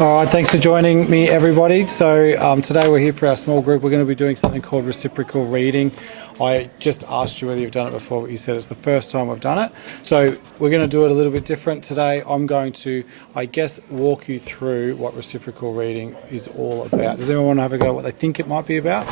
All right, thanks for joining me, everybody. So today we're here for our small group. We're going to be doing something called reciprocal reading. I just asked you whether you've done it before, but you said it's the first time we've done it. So we're going to do it a little bit different today. I'm going to, I guess, walk you through what reciprocal reading is all about. Does anyone want to have a go at what they think it might be about?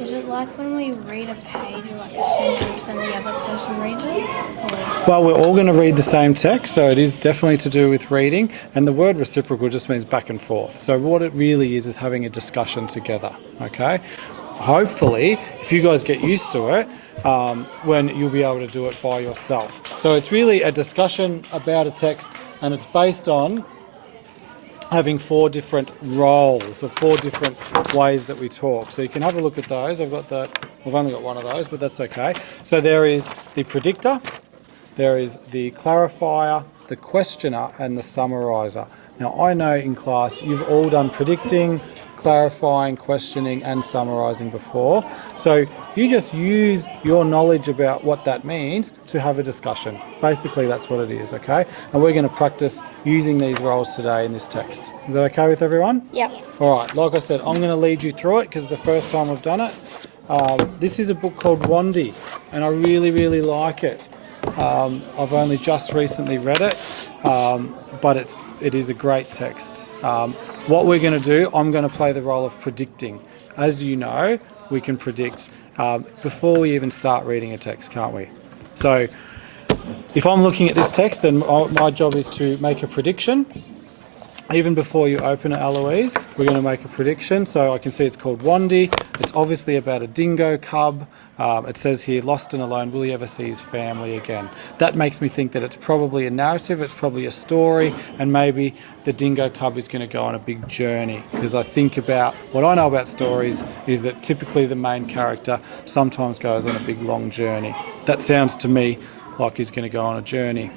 Is it like when we read a page or like a sentence and the other person reads it? Or... Well, we're all going to read the same text, so it is definitely to do with reading. And the word reciprocal just means back and forth. So what it really is having a discussion together, okay? Hopefully, if you guys get used to it, when you'll be able to do it by yourself. So it's really a discussion about a text, and it's based on having 4 different roles or 4 different ways that we talk. So you can have a look at those. I've only got one of those, but that's okay. So there is the predictor, there is the clarifier, the questioner, and the summariser. Now I know in class you've all done predicting, clarifying, questioning, and summarising before. So you just use your knowledge about what that means to have a discussion. Basically that's what it is, okay? And we're going to practice using these roles today in this text. Is that okay with everyone? Yep. All right, like I said, I'm going to lead you through it because it's the first time I've done it. This is a book called Wandy, and I really, really like it. I've only just recently read it, but it is a great text. What we're going to do, I'm going to play the role of predicting. As you know, we can predict before we even start reading a text, can't we? So if I'm looking at this text and my job is to make a prediction, even before you open it, Eloise, we're going to make a prediction. So I can see it's called Wandy. It's obviously about a dingo cub. It says here, lost and alone, will he ever see his family again? That makes me think that it's probably a narrative, it's probably a story, and maybe the dingo cub is going to go on a big journey. Because I think about, what I know about stories is that typically the main character sometimes goes on a big long journey. That sounds to me like he's going to go on a journey.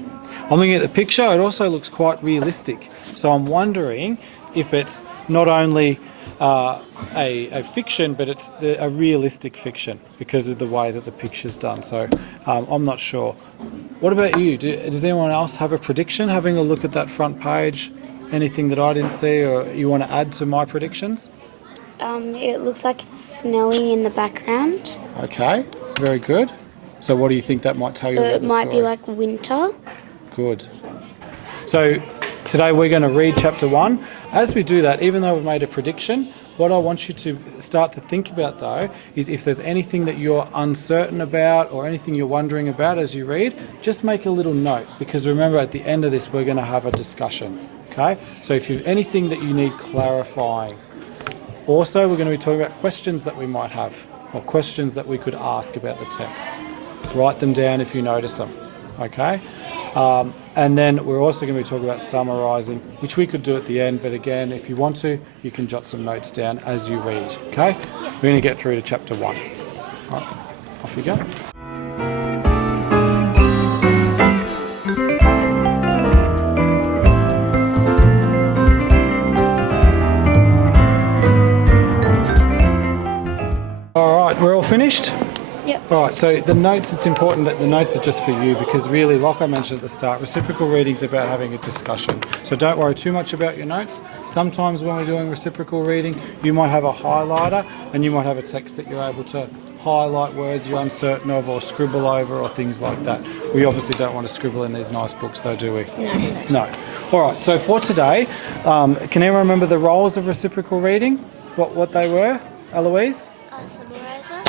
I'm looking at the picture, it also looks quite realistic. So I'm wondering if it's not only a fiction, but it's a realistic fiction because of the way that the picture's done. So I'm not sure. What about you? Does anyone else have a prediction? Having a look at that front page, anything that I didn't see or you want to add to my predictions? It looks like it's snowing in the background. Okay, very good. So what do you think that might tell you about the story? So it might be like winter. Good. So today we're going to read chapter 1. As we do that, even though we've made a prediction, what I want you to start to think about though is if there's anything that you're uncertain about or anything you're wondering about as you read, just make a little note, because remember at the end of this we're going to have a discussion. Okay? So if you've anything that you need clarifying. Also, we're going to be talking about questions that we might have or questions that we could ask about the text. Write them down if you notice them. Okay? And then we're also going to be talking about summarising, which we could do at the end, but again, if you want to, you can jot some notes down as you read, okay? We're going to get through to chapter 1. All right, off you go. All right, we're all finished? Yep. All right, so the notes, it's important that the notes are just for you because really, like I mentioned at the start, reciprocal reading is about having a discussion. So don't worry too much about your notes. Sometimes when we're doing reciprocal reading, you might have a highlighter and you might have a text that you're able to highlight words you're uncertain of or scribble over or things like that. We obviously don't want to scribble in these nice books though, do we? No. All right, so for today, can anyone remember the roles of reciprocal reading? What they were, Eloise? Summarizer.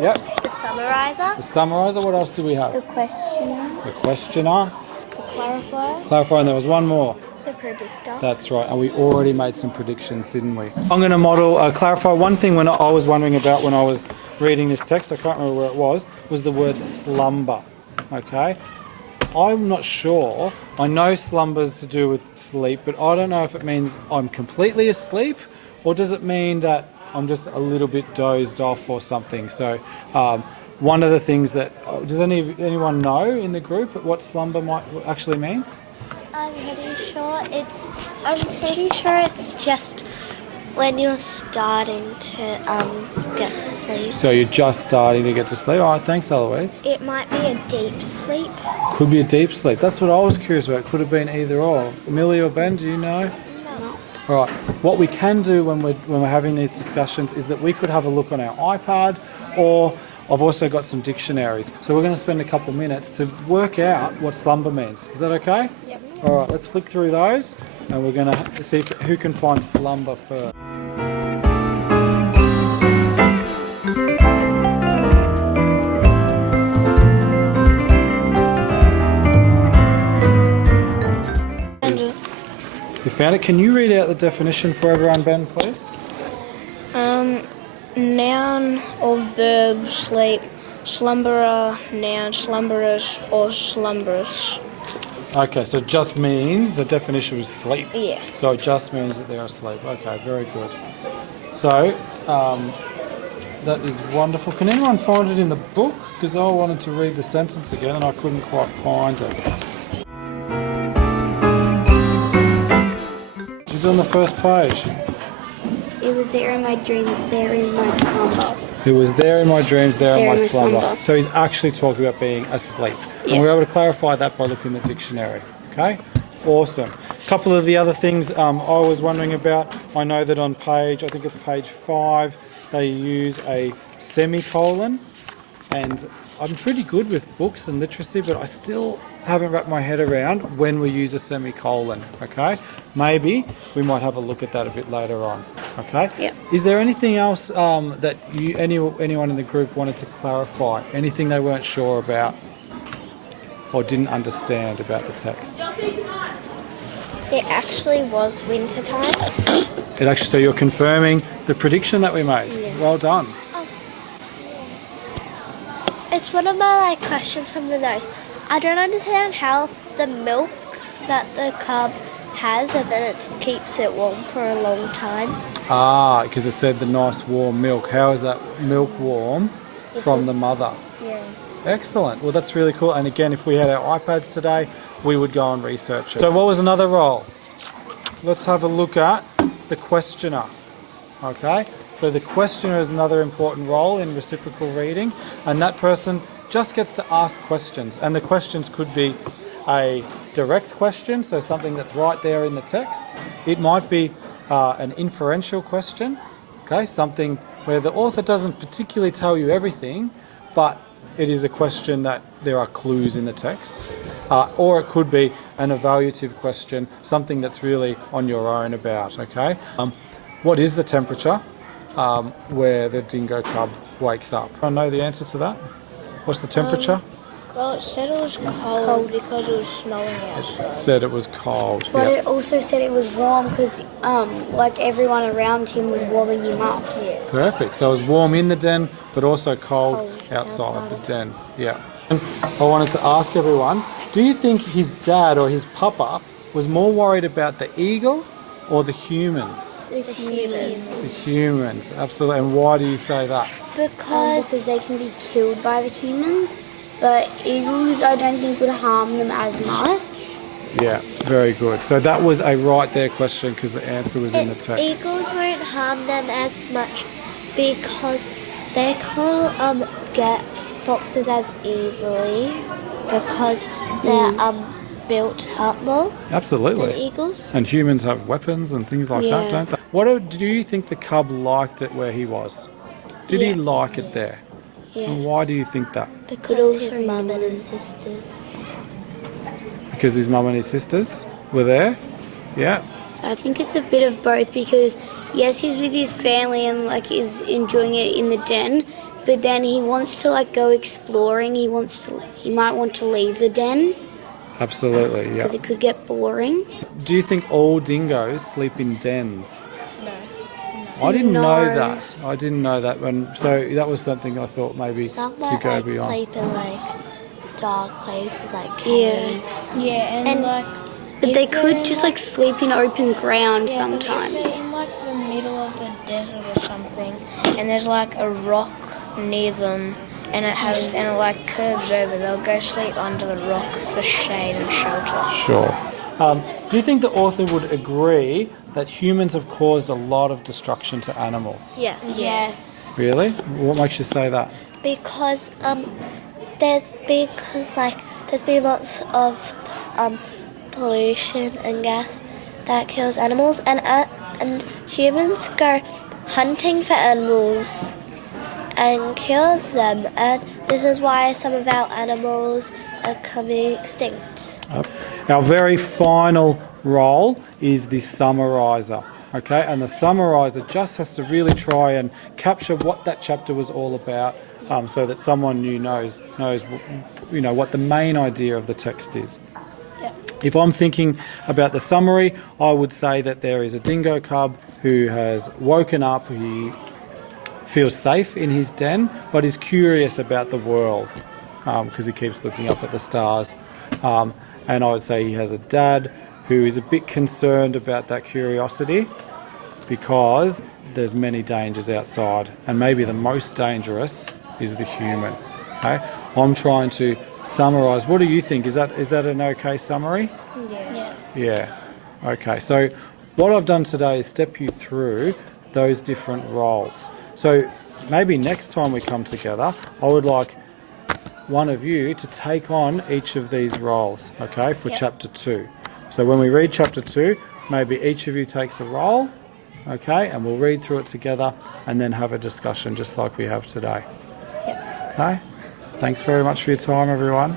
Yep. The summarizer. The summariser, what else do we have? The questioner. The questioner. The clarifier. Clarifier, and there was one more. The predictor. That's right, and we already made some predictions, didn't we? I'm going to clarify one thing when I was wondering about when I was reading this text, I can't remember where it was the word slumber, okay? I'm not sure. I know slumber's to do with sleep, but I don't know if it means I'm completely asleep or does it mean that I'm just a little bit dozed off or something. So one of the things that, does anyone know in the group what slumber actually means? I'm pretty sure it's just When you're starting to get to sleep. So you're just starting to get to sleep. All right, thanks, Eloise. It might be a deep sleep. Could be a deep sleep. That's what I was curious about. Could have been either or. Millie or Ben, do you know? No. All right. What we can do when we're having these discussions is that we could have a look on our iPad, or I've also got some dictionaries. So we're going to spend a couple minutes to work out what slumber means. Is that okay? Yep. All right. Let's flick through those, and we're going to see who can find slumber first. You found it. Can you read out the definition for everyone, Ben, please? Noun or verb sleep, slumberer, noun, slumberous or slumberous. Okay, so it just means the definition was sleep. Yeah. So it just means that they're asleep. Okay, very good. So that is wonderful. Can anyone find it in the book? Because I wanted to read the sentence again and I couldn't quite find it. It's on the first page. It was there in my dreams, there in my slumber. It was there in my dreams, there in my slumber. slumber. So he's actually talking about being asleep. Yeah. And we're able to clarify that by looking at the dictionary. Okay? Awesome. A couple of the other things I was wondering about. I know that on page, I think it's page 5, they use a semicolon. And I'm pretty good with books and literacy, but I still haven't wrapped my head around when we use a semicolon, okay? Maybe we might have a look at that a bit later on, okay? Yep. Is there anything else that anyone in the group wanted to clarify? Anything they weren't sure about or didn't understand about the text? It actually was winter time. So you're confirming the prediction that we made. Yeah. Well done. It's one of my questions from the notes. I don't understand how the milk that the cub has and then it keeps it warm for a long time. Ah, because it said the nice warm milk. How is that milk warm from the mother? Yeah. Excellent. Well, that's really cool. And again, if we had our iPads today, we would go and research it. So what was another role? Let's have a look at the questioner. Okay? So the questioner is another important role in reciprocal reading, and that person just gets to ask questions. And the questions could be a direct question, so something that's right there in the text. It might be an inferential question, okay? Something where the author doesn't particularly tell you everything, but it is a question that there are clues in the text. Or it could be an evaluative question, something that's really on your own about, okay? What is the temperature where the dingo cub wakes up? I know the answer to that. What's the temperature? Well, it said it was cold because it was snowing It outside. said it was cold. But Yep. it also said it was warm because, like everyone around him was warming him up. Yeah. Perfect. So it was warm in the den, but also cold Cold outside outside. the den. Yeah. And I wanted to ask everyone, do you think his dad or his papa was more worried about the eagle or the humans? The humans. The humans, absolutely. And why do you say that? Because they can be killed by the humans, but eagles I don't think would harm them as much. Yeah, very good. So that was a right there question because the answer was in the text. Eagles won't harm them as much because they can't get foxes as easily because they're built up more than Absolutely. eagles. And humans have weapons and things like that, Yeah. don't they? Do you think the cub liked it where he was? Did he like it there? And why do you think that? Because his mum and his sisters. Because his mum and his sisters were there? Yeah. I think it's a bit of both because, yes, he's with his family and like is enjoying it in the den, but then he wants to like go exploring. He might want to leave the den Absolutely, yeah. because it could get boring. Do you think all dingoes sleep in dens? I didn't know No. that. I didn't know that. So that was something I thought maybe Some to might go like beyond. sleep in like dark places like Yeah. caves. Yeah, And like But they if they're could in, just like sleep in open ground yeah, but sometimes. If they're in like the middle of the desert or something, and there's like a rock near them, and it like curves over, they'll go sleep under the rock for shade and shelter. Sure. Do you think the author would agree that humans have caused a lot of destruction to animals? Yes. Yes. Really? What makes you say that? Because there's been lots of pollution and gas that kills animals, and humans go hunting for animals and kills them, and this is why some of our animals are coming extinct. Our very final role is the summariser. Okay, and the summariser just has to really try and capture what that chapter was all about, so that someone new knows what the main idea of the text is. If I'm thinking about the summary, I would say that there is a dingo cub who has woken up. He feels safe in his den, but is curious about the world because he keeps looking up at the stars. And I would say he has a dad who is a bit concerned about that curiosity because there's many dangers outside, and maybe the most dangerous is the human. Okay, I'm trying to summarise. What do you think? Is that an okay summary? Yeah. Okay. So what I've done today is step you through those different roles. So maybe next time we come together, I would like one of you to take on each of these roles, okay, for chapter 2. So when we read chapter 2, maybe each of you takes a role, okay, and we'll read through it together and then have a discussion just like we have today. Okay? Thanks very much for your time, everyone.